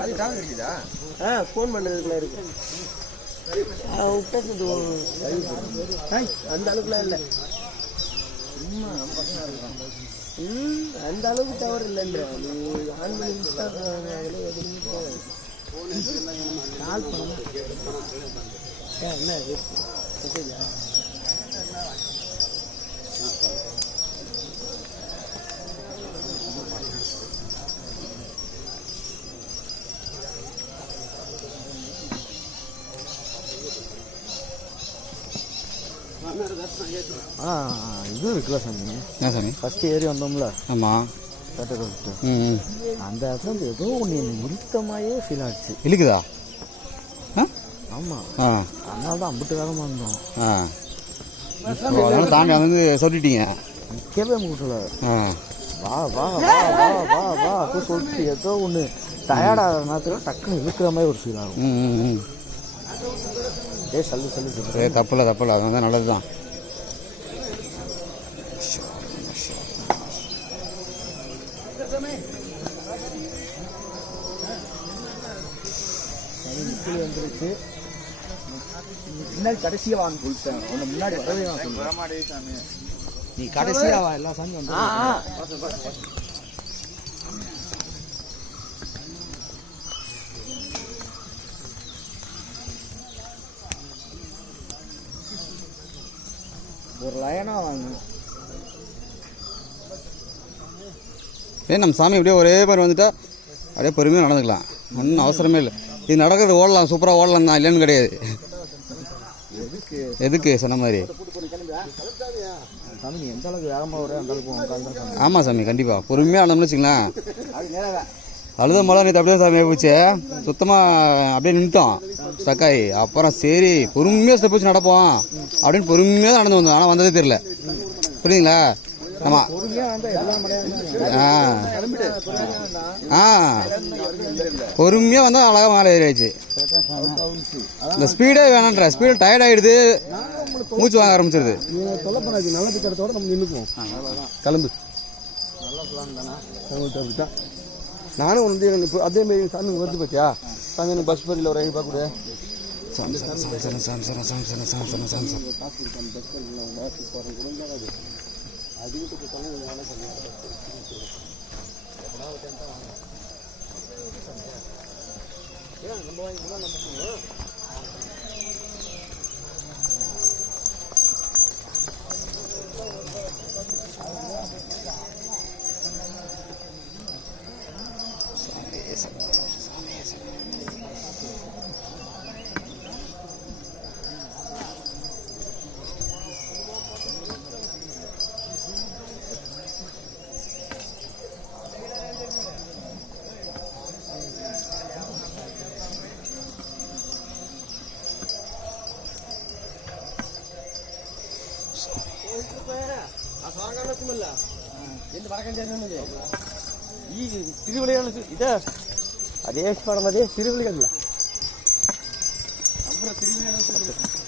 அது டவுன் கிடைக்குதா ஆ ஃபோன் பண்ணுறதுக்குள்ள இருக்கு ஆ, அந்த அளவுக்குலாம் இல்லை. அந்த அளவுக்கு இல்லைன்ற. நீ ஆன் பண்ணி அதில் எதுவும் கால் என்ன மெசேஜா ஆ இது இருக்குல்ல சாமி. என்ன சாமி? ஃபஸ்ட்டு ஏறி வந்தோம்ல. ஆமாம் ம். அந்த இடத்துல ஏதோ ஒன்று என்னை இழுத்தமாயே ஃபீல் ஆச்சு. இழுக்குதா? ஆமாம் ஆ. அதனால தான் அம்பிட்டு வேகமாக இருந்தோம் அதனால தாண்டி வந்து சொல்லிட்டீங்க. நிற்கவே முடியல. ஆ. வா வா வா வா வா வா அப்படி சொல்லிட்டு ஏதோ ஒன்று டயர்டாகிற நேரத்தில் டக்குன்னு இழுக்கிற மாதிரி ஒரு ஃபீல் ஆகும். ஏ சல்லு சல்லு சரி தப்பில்ல தப்பில்ல அது வந்து நல்லது தான் வந்துருச்சு முன்னாடி கடைசியாக வான்னு சொல்லிட்டேன். உன்னை முன்னாடி வரவே நான் சொல்லுவேன் நீ கடைசியாக வா எல்லா சாமி வந்து ஒரு லைனாக வாங்க. ஏன் நம்ம சாமி அப்படியே ஒரே மாதிரி வந்துட்டா அப்படியே பொறுமையாக நடந்துக்கலாம். ஒன்றும் அவசரமே இல்லை. இது நடக்கிறது ஓடலாம் சூப்பராக ஓடலாம் தான் இல்லைன்னு கிடையாது. எதுக்கு? சொன்ன மாதிரி? ஆமாம் சாமி. கண்டிப்பாக பொறுமையாக நடந்தோம்னு வச்சுங்களேன் அழுத மழை நேற்று அப்படியே சாமி போச்சு சுத்தமாக அப்படியே நின்றுட்டோம் ஸ்டக்காயி அப்புறம் சரி பொறுமையாக ஸ்டெப் வச்சு நடப்போம். அப்படின்னு பொறுமையாக தான் நடந்து வந்தோம். ஆனால் வந்ததே தெரில புரியுதுங்களா? ஆமாம் ஆ. ஆ. பொறுமையாக வந்தால் அழகாக மேலே ஏறியாச்சு. இந்த ஸ்பீடே வேணான்ற. ஸ்பீடு டயர்ட் ஆகிடுது மூச்சு வாங்க ஆரம்பிச்சிருது. கிளம்பு நல்ல பிளான் தானே அப்படித்தான் நானும் வந்து எனக்கு இப்போ அதே மாதிரி சாமி வருது பார்த்தியா சாமி எனக்கு பஸ் பரியில் ஒரு ஐநூறு ரூபா கொடு சாமி சாமி சாமி சாமி சாமி சாமி சாமி சாமி சாமி சாமி சாமி சாமி പ്രശ്നമല്ല എന്ത് വടക്കൻ ചേരുന്നത് ഈ തിരുവിളിയാണ് ഇത് അതേ പടം അതേ തിരുവിളികളല്ല നമ്മുടെ തിരുവിളിയാണ്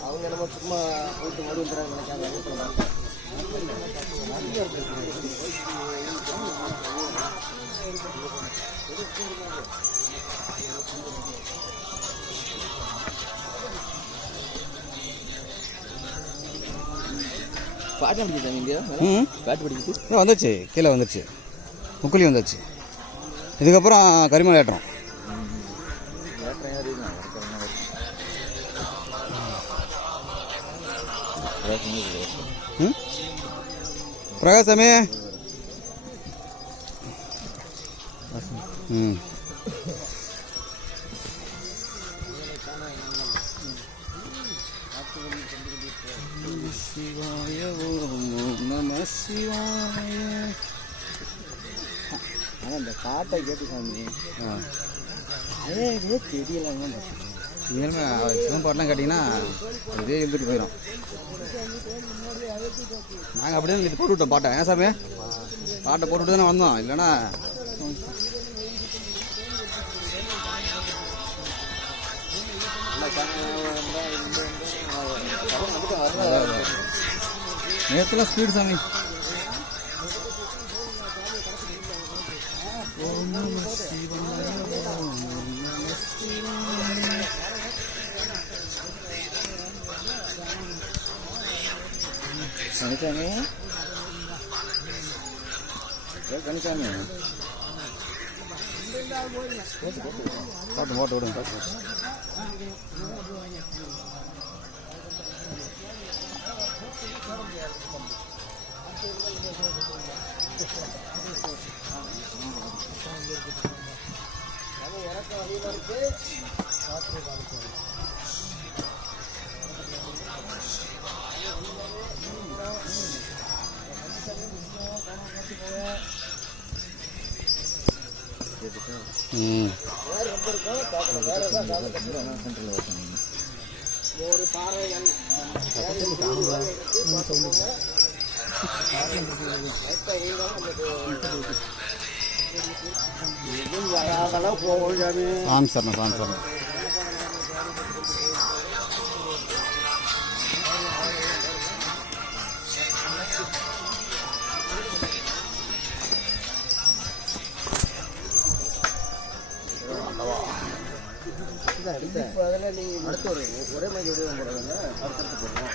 அவங்க நம்ம சும்மா போயிட்டு மறுபடியும் வந்துடுறாங்க நினைக்காங்க Thank you. இங்கே ம்? படிக்குது. வந்துச்சு கீழே வந்துருச்சு. முக்குலி வந்துச்சு. இதுக்கப்புறம் கரிமலை ஏற்றம் ம்? பிரகாசமே ம். சிவாய ஓம் நம சிவாய ஆனால் இந்த பாட்டை கேட்டு சாமி அதே அழகே தெரியலங்க இனிமே சிவன் பாட்டெலாம் கேட்டிங்கன்னா இதே இருந்துட்டு போயிடும் நாங்கள் அப்படியே இது போட்டு விட்டோம் பாட்டை ஏன் சாமி பாட்டை போட்டு தானே வந்தோம் இல்லைன்னா நேரத்தில் ஸ்பீடு சாமி ஓம் நம சிவாய ஓம் நம சிவாய கணிசாமி கணிசாமி பாட்டு போட்டு விடுங்க ஒரு ம். வராதெல்லாம் போவோம் சாமி சாமி சரணம் சாமி அதில் நீங்கள் அடுத்து ஒரு ஒரே மாதிரி ஒரே போடுறாங்க அடுத்தடுத்து போடுவோம்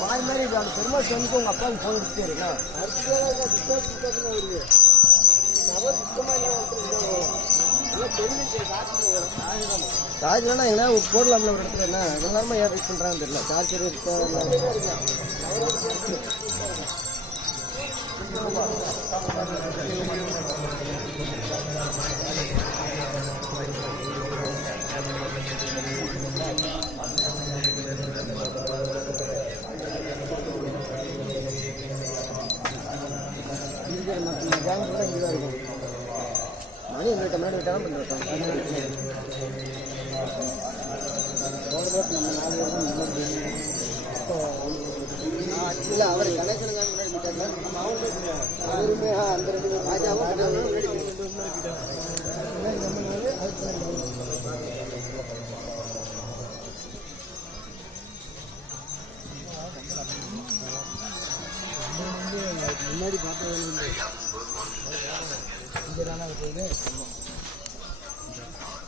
மாறி மாறி அந்த பெருமாள் சொன்னுக்கு உங்கள் அப்பாவுக்கு ஃபோன் அடிச்சுருக்கா சார்ஜர்னா போடலாம்ல ஒரு இடத்துல என்ன? எல்லாருமே ஏன் பண்ணுறான்னு தெரியல. சார்ஜர் இருக்கா? மணி எந்த தமிழ்நாடு விட்டாலும் பண்ணிருக்கோம் நம்ம நாலு பேரும் இல்லை அவர் கணேசன் முன்னாடி போயிட்டாங்க நம்ம அவருமே அந்த ரெண்டு பேரும் ராஜாவும் கணேசனும் முன்னாடி முன்னாடி பார்த்தது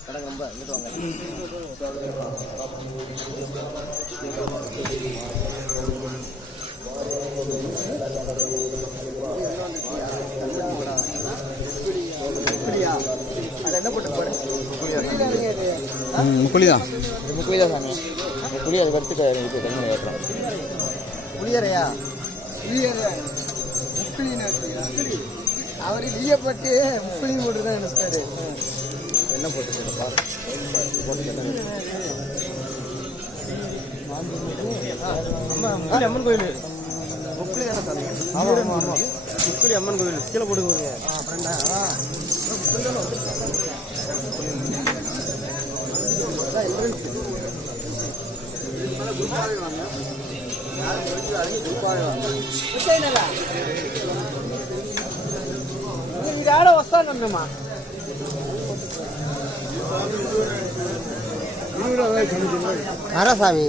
கடை ரொம்ப இங்கிட்டு வாங்க. இப்படியா அது என்ன போட்டு போடு ம் முக்குழி தான் முக்குளிதா சாமி முக்குளி அதுக்கு அடுத்து இது கண்ணு ஏற்றலாம் புளியரையா? புளியரை. முக்குளின்னு அவர் ஈயப்பட்டு முக்குளின்னு போட்டு தான் நினைச்சாரு என்ன போட்டு பாரு அம்மா அம்மன் கோயில் முக்குளி தானே சாமி ஆமா ஆமா ஆமா முக்குளி அம்மன் கோயில் கீழே போட்டுக்கோங்க அப்புறம்டா మీరు ఆడ వస్తానమ్మా காராசாமி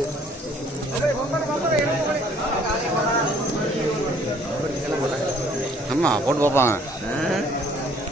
ஆமாம் போட்டு பார்ப்பாங்க.